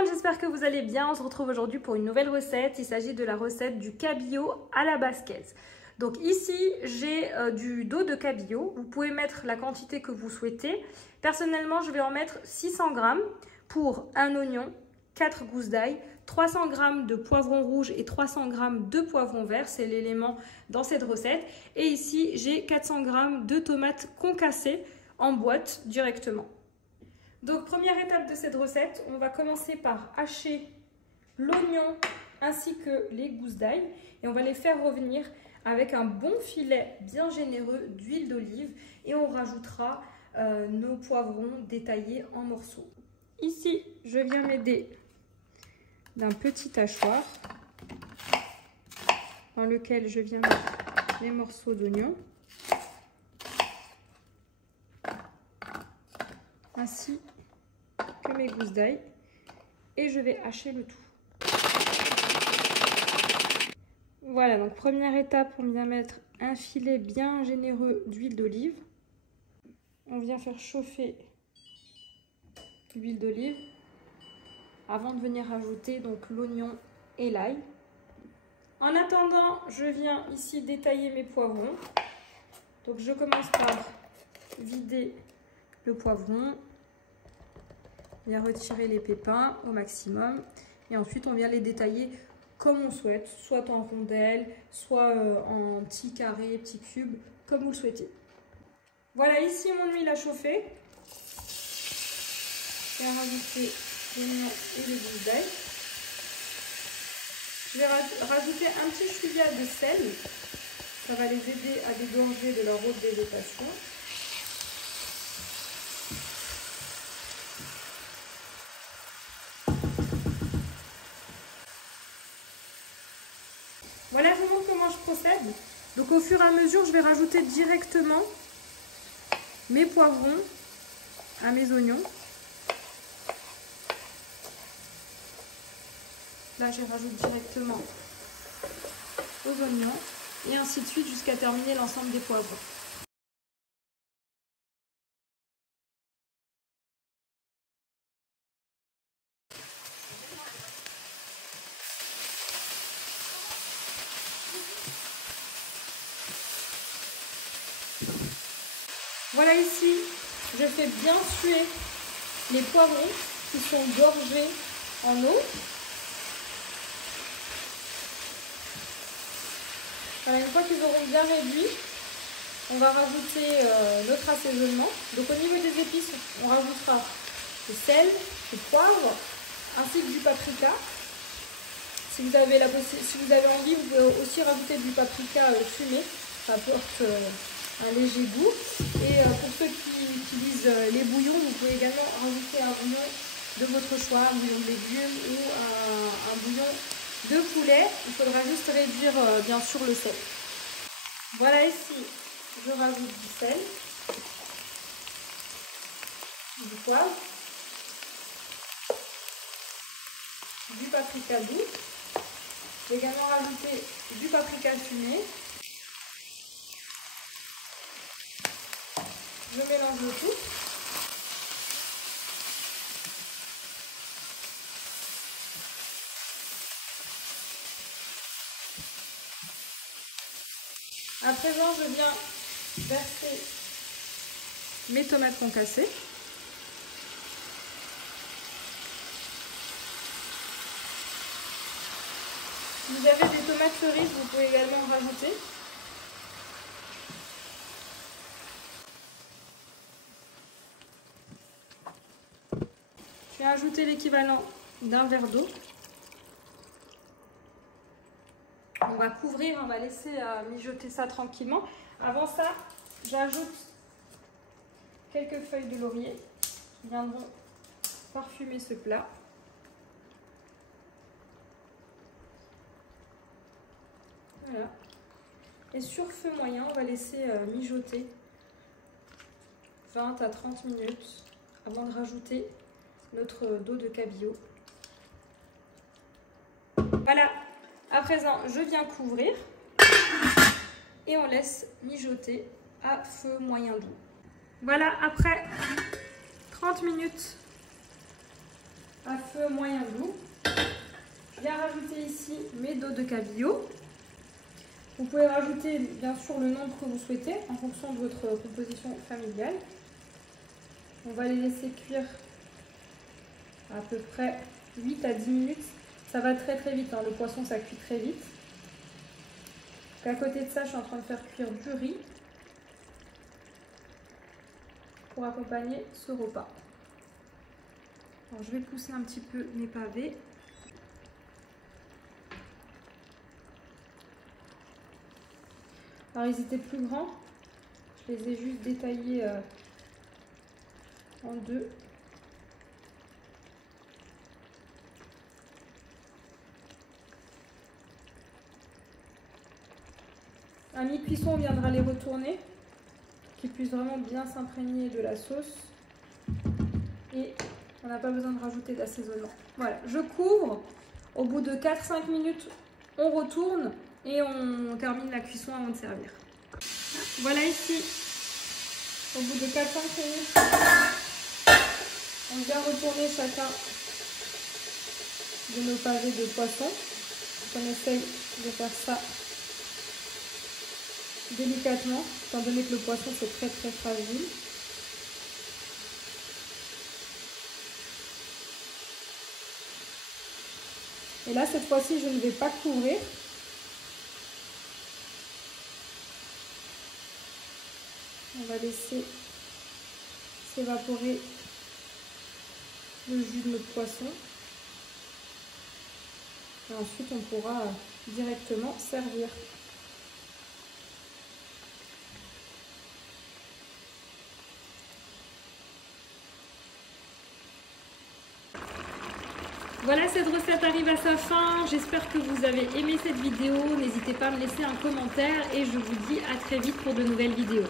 monde, j'espère que vous allez bien. On se retrouve aujourd'hui pour une nouvelle recette. Il s'agit de la recette du cabillaud à la basquaise. Donc ici, j'ai du dos de cabillaud. Vous pouvez mettre la quantité que vous souhaitez. Personnellement, je vais en mettre 600 g pour un oignon, 4 gousses d'ail, 300 g de poivron rouge et 300 g de poivron vert. C'est l'élément dans cette recette. Et ici, j'ai 400 g de tomates concassées en boîte directement. Donc première étape de cette recette, on va commencer par hacher l'oignon ainsi que les gousses d'ail et on va les faire revenir avec un bon filet bien généreux d'huile d'olive et on rajoutera nos poivrons détaillés en morceaux. Ici, je viens m'aider d'un petit hachoir dans lequel je viens mettre les morceaux d'oignon ainsi que mes gousses d'ail et je vais hacher le tout. Voilà, donc première étape, on vient mettre un filet bien généreux d'huile d'olive. On vient faire chauffer l'huile d'olive avant de venir ajouter donc l'oignon et l'ail. En attendant, je viens ici détailler mes poivrons. Donc je commence par vider le poivron, on vient retirer les pépins au maximum et ensuite on vient les détailler comme on souhaite, soit en rondelles, soit en petits carrés, petits cubes, comme vous le souhaitez. Voilà, ici mon huile a chauffé. Je vais rajouter l'oignon et les gousses d'ail. Je vais rajouter un petit chouïa de sel. Ça va les aider à dégorger de leur haute végétation. Voilà, je vous montre comment je procède. Donc au fur et à mesure, je vais rajouter directement mes poivrons à mes oignons. Là, je rajoute directement aux oignons et ainsi de suite jusqu'à terminer l'ensemble des poivrons. Voilà, ici, je fais bien suer les poivrons qui sont gorgés en eau. Voilà, une fois qu'ils auront bien réduit, on va rajouter notre assaisonnement. Donc au niveau des épices, on rajoutera le sel, le poivre, ainsi que du paprika. Si vous avez envie, vous pouvez aussi rajouter du paprika fumé. Ça apporte un léger goût. Et pour ceux qui utilisent les bouillons, vous pouvez également rajouter un bouillon de votre choix, un bouillon de légumes ou un bouillon de poulet. Il faudra juste réduire bien sûr le sel. Voilà, ici je rajoute du sel, du poivre, du paprika doux. Je vais également rajouter du paprika fumé. Je mélange le tout. À présent, je viens verser mes tomates concassées. Si vous avez des tomates cerises, vous pouvez également en rajouter. Je vais ajouter l'équivalent d'un verre d'eau. On va couvrir, on va laisser mijoter ça tranquillement. Avant ça, j'ajoute quelques feuilles de laurier qui viendront parfumer ce plat. Voilà. Et sur feu moyen, on va laisser mijoter 20 à 30 minutes avant de rajouter notre dos de cabillaud. Voilà. À présent, je viens couvrir et on laisse mijoter à feu moyen doux. Voilà, après 30 minutes à feu moyen doux. Je viens rajouter ici mes dos de cabillaud. Vous pouvez rajouter bien sûr le nombre que vous souhaitez en fonction de votre composition familiale. On va les laisser cuire à peu près 8 à 10 minutes. Ça va très vite, hein. Le poisson ça cuit très vite. Donc, à côté de ça, je suis en train de faire cuire du riz pour accompagner ce repas. Alors, je vais pousser un petit peu mes pavés. Alors ils étaient plus grands, je les ai juste détaillés en deux. À mi-cuisson, on viendra les retourner, qu'ils puissent vraiment bien s'imprégner de la sauce. Et on n'a pas besoin de rajouter d'assaisonnement. Voilà, je couvre. Au bout de 4-5 minutes, on retourne. Et on termine la cuisson avant de servir. Voilà ici, au bout de 4-5 minutes, on vient retourner chacun de nos pavés de poisson. On essaye de faire ça délicatement, étant donné que le poisson c'est très fragile. Et là, cette fois-ci, je ne vais pas couvrir. On va laisser s'évaporer le jus de notre poisson. Et ensuite, on pourra directement servir. Voilà, cette recette arrive à sa fin. J'espère que vous avez aimé cette vidéo. N'hésitez pas à me laisser un commentaire et je vous dis à très vite pour de nouvelles vidéos.